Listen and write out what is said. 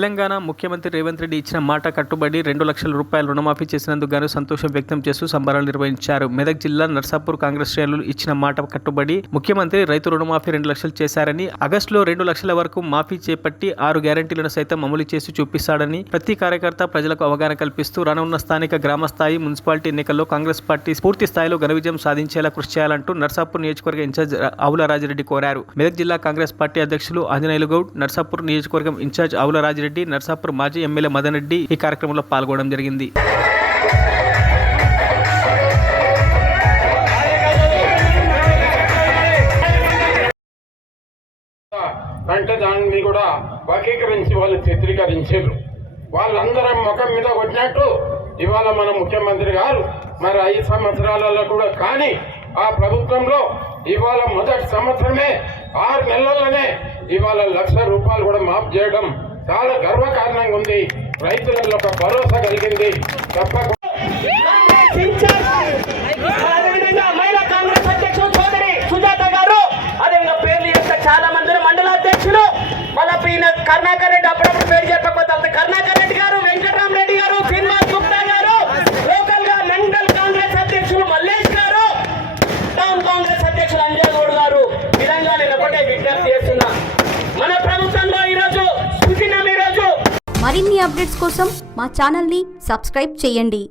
తెలంగాణ ముఖ్యమంత్రి రేవంత్ రెడ్డి ఇచ్చిన మాట కట్టుబడి 2 లక్షల రూపాయల రుణమాఫీ చేసినందుకు గాను సంతోషం వ్యక్తం చేస్తూ సంబరాలు నిర్వహించారు. మెదక్ జిల్లా నర్సాపూర్ కాంగ్రెస్ శ్రేణులు ఇచ్చిన మాట కట్టుబడి ముఖ్యమంత్రి రైతు రుణమాఫీ 2 లక్షలు చేశారని, ఆగస్టులో 2 లక్షల వరకు మాఫీ చేపట్టి 6 గ్యారంటీలను సైతం అమలు చేసి చూపిస్తాడని, ప్రతి కార్యకర్త ప్రజలకు అవగాహన కల్పిస్తూ రానున్న స్థానిక గ్రామ స్థాయి మున్సిపాలిటీ ఎన్నికల్లో కాంగ్రెస్ పార్టీ పూర్తి స్థాయిలో ఘన విజయం సాధించేలా కృషి చేయాలంటూ నర్సాపూర్ నియోజకవర్గ ఇన్ఛార్జ్ ఆవుల రాజిరెడ్డి కోరారు. మెదక్ జిల్లా కాంగ్రెస్ పార్టీ అధ్యక్షులు ఆంజనేయులు గౌడ్, నర్సాపూర్ నియోజకవర్గం ఇన్ఛార్జ్ ఆవుల రాజిరెడ్డి, నర్సాపూర్ మాజీ ఎమ్మెల్యే మదన్ రెడ్డి ఈ కార్యక్రమంలో పాల్గొనడం జరిగింది. అంటే దాన్ని కూడా వర్గీకరించి వాళ్ళు చిత్రీకరించారు. వాళ్ళందరం ముఖం మీద కొట్టినట్టు ఇవాళ మన ముఖ్యమంత్రి గారు మరి 5 సంవత్సరాలలో కూడా కానీ ఆ ప్రభుత్వంలో ఇవాళ మొదటి సంవత్సరమే 6 నెలల్లోనే ఇవాళ 1 లక్ష రూపాయలు కూడా మాఫ్ చేయడం చాలా గర్వకారణంగా ఉంది. రైతులలో ఒక భరోసా కలిగింది. తప్పకుండా మహిళా కాంగ్రెస్ అధ్యక్షులు సోదరి సుజాత గారు, అదేవిధంగా పేర్లు చెప్తే చాలా మంది మండలాధ్యక్షులు మళ్ళీ కరుణాకర్ రెడ్డి, అప్పుడప్పుడు పేరు చెప్పకపోతే కరుణాకర్ రెడ్డి గారు, వెంకటరామరెడ్డి గారు, శ్రీనివాస్ గుప్తా గారు, లోకల్ గా మండల్ కాంగ్రెస్ అధ్యక్షులు మల్లేష్ గారు, టౌన్ కాంగ్రెస్ అధ్యక్షులు అంజయ్ గౌడ్ గారు, విధంగా నేను ఒకటే విజ్ఞప్తి చేస్తున్నా, మన ప్రభుత్వంలో ఈరోజు సుదినం. ఈరోజు మరిన్ని అప్డేట్స్ కోసం మా ఛానల్ని సబ్స్క్రైబ్ చేయండి.